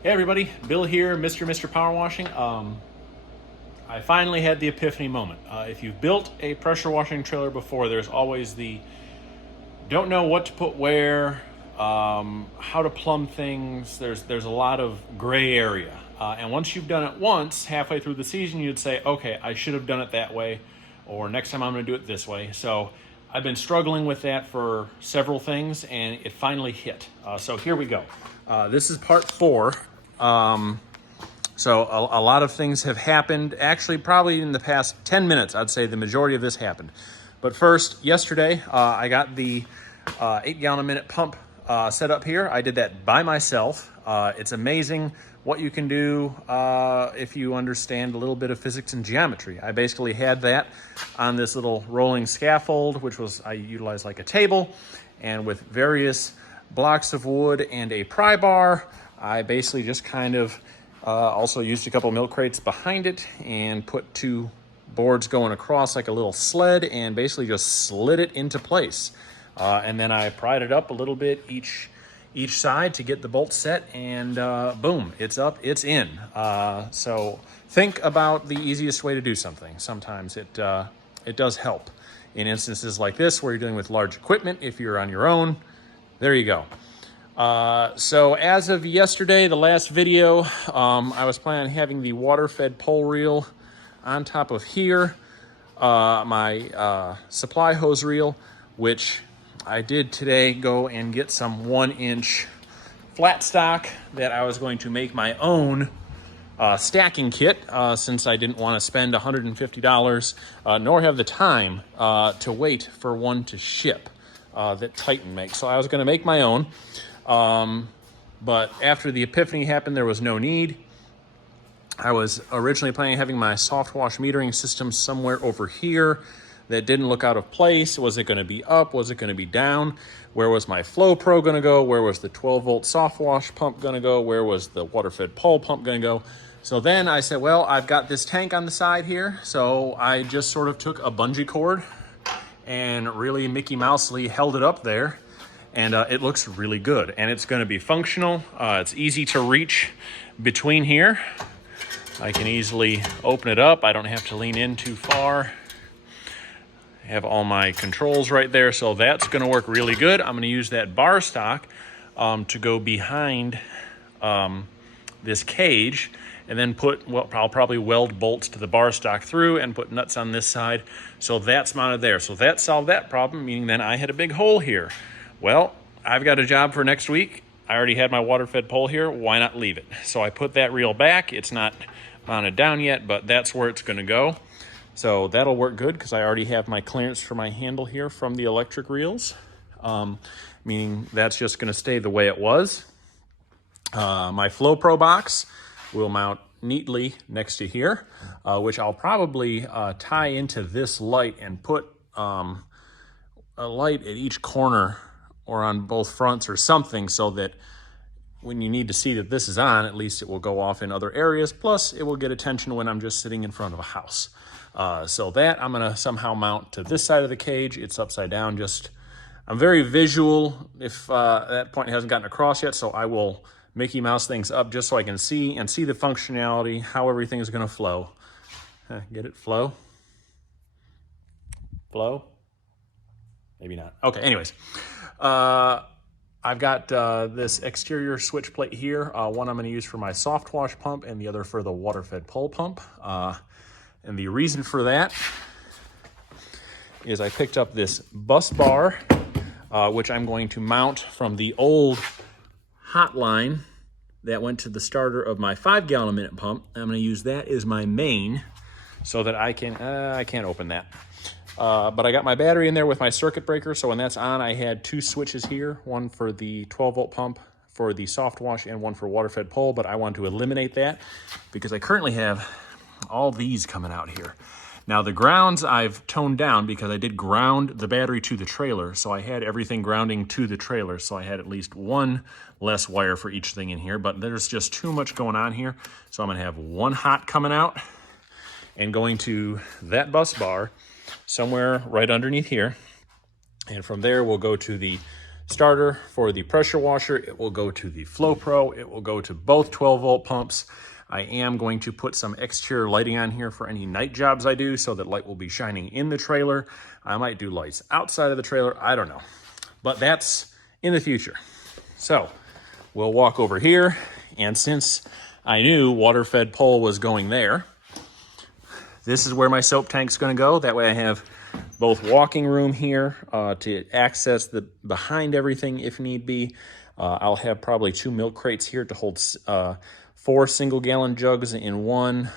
Hey everybody, Bill here, Mr. Power Washing. I finally had the epiphany moment. If you've built a pressure washing trailer before, there's always the don't know what to put where, how to plumb things. There's a lot of gray area. And once you've done it once, halfway through the season, you'd say, okay, I should have done it that way, or next time I'm going to do it this way. So I've been struggling with that for several things, and it finally hit. So here we go. This is part 4. So a lot of things have happened. Actually, probably in the past 10 minutes, I'd say the majority of this happened. But first, yesterday, I got the 8-gallon-a-minute pump set up here. I did that by myself. It's amazing what you can do if you understand a little bit of physics and geometry. I basically had that on this little rolling scaffold, which I utilized like a table, and with various blocks of wood and a pry bar, I basically just kind of also used a couple milk crates behind it and put 2 boards going across like a little sled and basically just slid it into place. And then I pried it up a little bit each side to get the bolt set, and boom, it's up, it's in. So think about the easiest way to do something. Sometimes it does help. In instances like this where you're dealing with large equipment, if you're on your own, there you go. So as of yesterday, the last video, I was planning on having the water-fed pole reel on top of here, my supply hose reel, which I did today go and get some 1-inch flat stock that I was going to make my own stacking kit, since I didn't want to spend $150, nor have the time to wait for one to ship that Titan makes. So I was going to make my own. But after the epiphany happened, there was no need. I was originally planning on having my soft wash metering system somewhere over here that didn't look out of place. Was it going to be up? Was it going to be down? Where was my Flow Pro going to go? Where was the 12-volt soft wash pump going to go? Where was the water-fed pole pump going to go? So then I said, well, I've got this tank on the side here. So I just sort of took a bungee cord and really Mickey Mousely held it up there. And it looks really good, and it's going to be functional. It's easy to reach between here. I can easily open it up. I don't have to lean in too far. I have all my controls right there, so that's going to work really good. I'm going to use that bar stock to go behind this cage, and then I'll probably weld bolts to the bar stock through and put nuts on this side. So that's mounted there. So that solved that problem, meaning then I had a big hole here. Well, I've got a job for next week. I already had my water-fed pole here. Why not leave it? So I put that reel back. It's not mounted down yet, but that's where it's going to go. So that'll work good because I already have my clearance for my handle here from the electric reels, meaning that's just going to stay the way it was. My Flow Pro box will mount neatly next to here, which I'll probably tie into this light and put a light at each corner or on both fronts or something, so that when you need to see that this is on, at least it will go off in other areas. Plus, it will get attention when I'm just sitting in front of a house. So that I'm going to somehow mount to this side of the cage. It's upside down. I'm very visual if that point hasn't gotten across yet, so I will Mickey Mouse things up just so I can see the functionality, how everything is going to flow. Get it? Flow? Flow? Maybe not. Okay, anyways. I've got this exterior switch plate here. One I'm going to use for my soft wash pump and the other for the water-fed pole pump. And the reason for that is I picked up this Busbar, which I'm going to mount from the old hotline that went to the starter of my 5-gallon-a-minute pump. I'm going to use that as my main so that I can't open that. But I got my battery in there with my circuit breaker, so when that's on, I had 2 switches here, one for the 12-volt pump for the soft wash and one for water-fed pole, but I wanted to eliminate that because I currently have all these coming out here. Now, the grounds I've toned down because I did ground the battery to the trailer, so I had everything grounding to the trailer, so I had at least one less wire for each thing in here, but there's just too much going on here, so I'm going to have one hot coming out and going to that bus bar somewhere right underneath here. And from there, we'll go to the starter for the pressure washer. It will go to the Flow Pro. It will go to both 12-volt pumps. I am going to put some exterior lighting on here for any night jobs I do, so that light will be shining in the trailer. I might do lights outside of the trailer. I don't know. But that's in the future. So we'll walk over here. And since I knew water-fed pole was going there, this is where my soap tank's going to go. That way I have both walking room here to access the behind everything if need be. I'll have probably 2 milk crates here to hold 4 single-gallon jugs in one,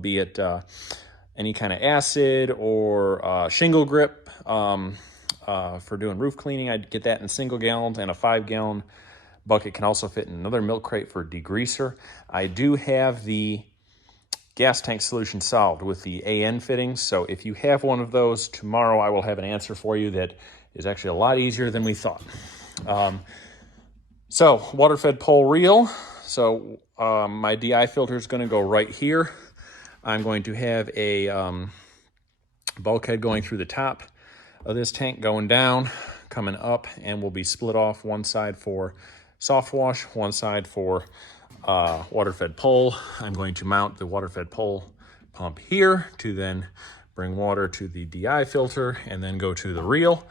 be it any kind of acid or shingle grip for doing roof cleaning. I'd get that in single gallons, and a 5-gallon bucket can also fit in another milk crate for degreaser. I do have the gas tank solution solved with the AN fittings. So if you have one of those, tomorrow I will have an answer for you that is actually a lot easier than we thought. So water-fed pole reel. So my DI filter is going to go right here. I'm going to have a bulkhead going through the top of this tank, going down, coming up, and will be split off, one side for soft wash, one side for water-fed pole. I'm going to mount the water-fed pole pump here to then bring water to the DI filter and then go to the reel.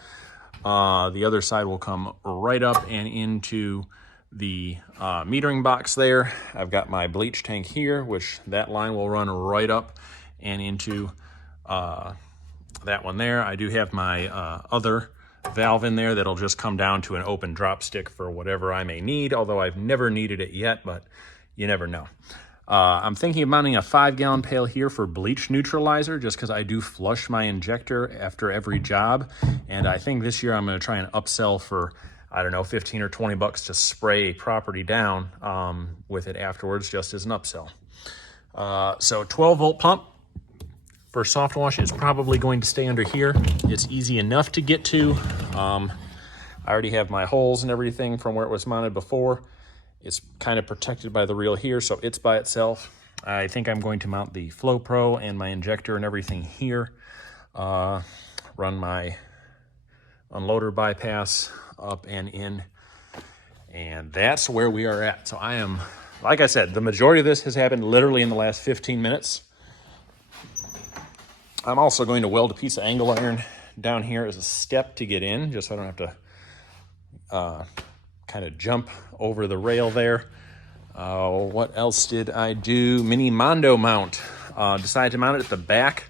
The other side will come right up and into the metering box there. I've got my bleach tank here, which that line will run right up and into that one there. I do have my other valve in there that'll just come down to an open drop stick for whatever I may need, although I've never needed it yet, but you never know. I'm thinking of mounting a 5-gallon pail here for bleach neutralizer, just because I do flush my injector after every job, and I think this year I'm going to try and upsell for, I don't know, 15 or 20 bucks to spray property down with it afterwards, just as an upsell. So 12-volt pump for soft wash is probably going to stay under here. It's easy enough to get to. I already have my holes and everything from where it was mounted before. It's kind of protected by the reel here, so it's by itself. I think I'm going to mount the Flow Pro and my injector and everything here. Run my unloader bypass up and in. And that's where we are at. So I am, like I said, the majority of this has happened literally in the last 15 minutes. I'm also going to weld a piece of angle iron down here as a step to get in, just so I don't have to kind of jump over the rail there. What else did I do? Mini Mondo mount. Decided to mount it at the back.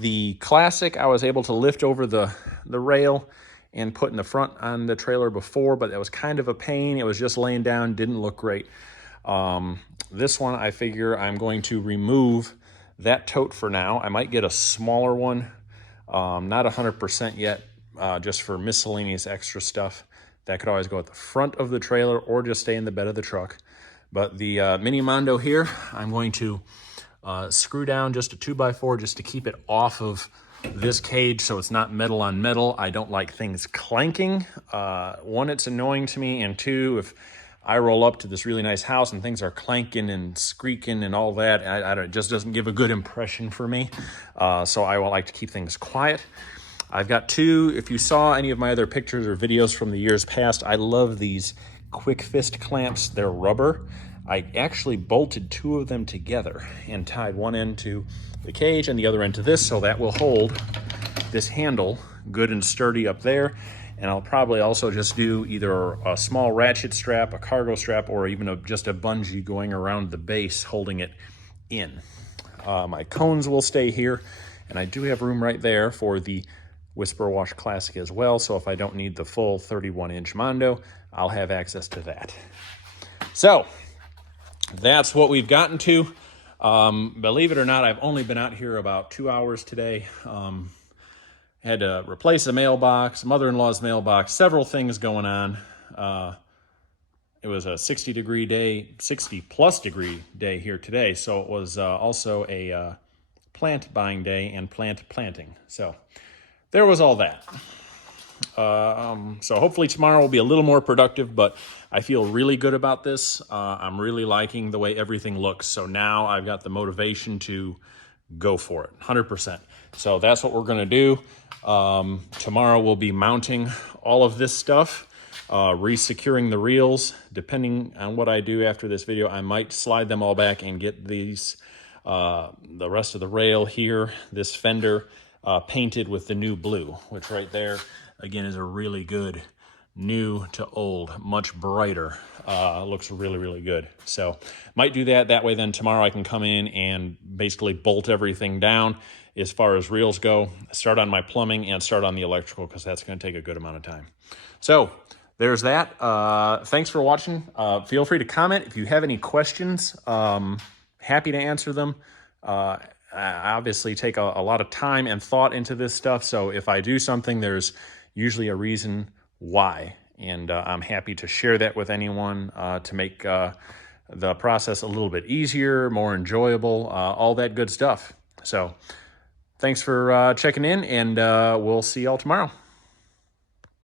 The Classic I was able to lift over the rail and put in the front on the trailer before, but that was kind of a pain. It was just laying down, didn't look great. This one, I figure I'm going to remove that tote for now. I might get a smaller one, not 100% yet, just for miscellaneous extra stuff. That could always go at the front of the trailer or just stay in the bed of the truck. But the Mini Mondo here, I'm going to screw down just a 2x4 just to keep it off of this cage so it's not metal on metal. I don't like things clanking. One, it's annoying to me, and two, if I roll up to this really nice house and things are clanking and squeaking and all that, it just doesn't give a good impression for me. So I like to keep things quiet. I've got two, if you saw any of my other pictures or videos from the years past, I love these quick fist clamps. They're rubber. I actually bolted 2 of them together and tied one end to the cage and the other end to this, so that will hold this handle good and sturdy up there. And I'll probably also just do either a small ratchet strap, a cargo strap, or even just a bungee going around the base holding it in. My cones will stay here, and I do have room right there for the Whisper Wash Classic as well, so if I don't need the full 31-inch Mondo, I'll have access to that. So that's what we've gotten to. Believe it or not, I've only been out here about 2 hours today. Had to replace a mailbox, mother-in-law's mailbox, several things going on. It was a 60-degree day, 60-plus degree day here today, so it was also a plant buying day and plant planting. So there was all that. So hopefully tomorrow will be a little more productive, but I feel really good about this. I'm really liking the way everything looks. So now I've got the motivation to go for it, 100%. So that's what we're going to do. Tomorrow we'll be mounting all of this stuff Resecuring the reels. Depending on what I do after this video, I might slide them all back and get these, the rest of the rail here, this fender, painted with the new blue, which right there, again, is a really good new to old, much brighter. Looks really, really good. So might do that. That way then tomorrow I can come in and basically bolt everything down as far as reels go, start on my plumbing and start on the electrical, because that's going to take a good amount of time. So there's that. Thanks for watching. Feel free to comment if you have any questions. Happy to answer them. I obviously take a lot of time and thought into this stuff, so if I do something, there's usually a reason why, and I'm happy to share that with anyone to make the process a little bit easier, more enjoyable, all that good stuff. So thanks for checking in, and we'll see y'all tomorrow.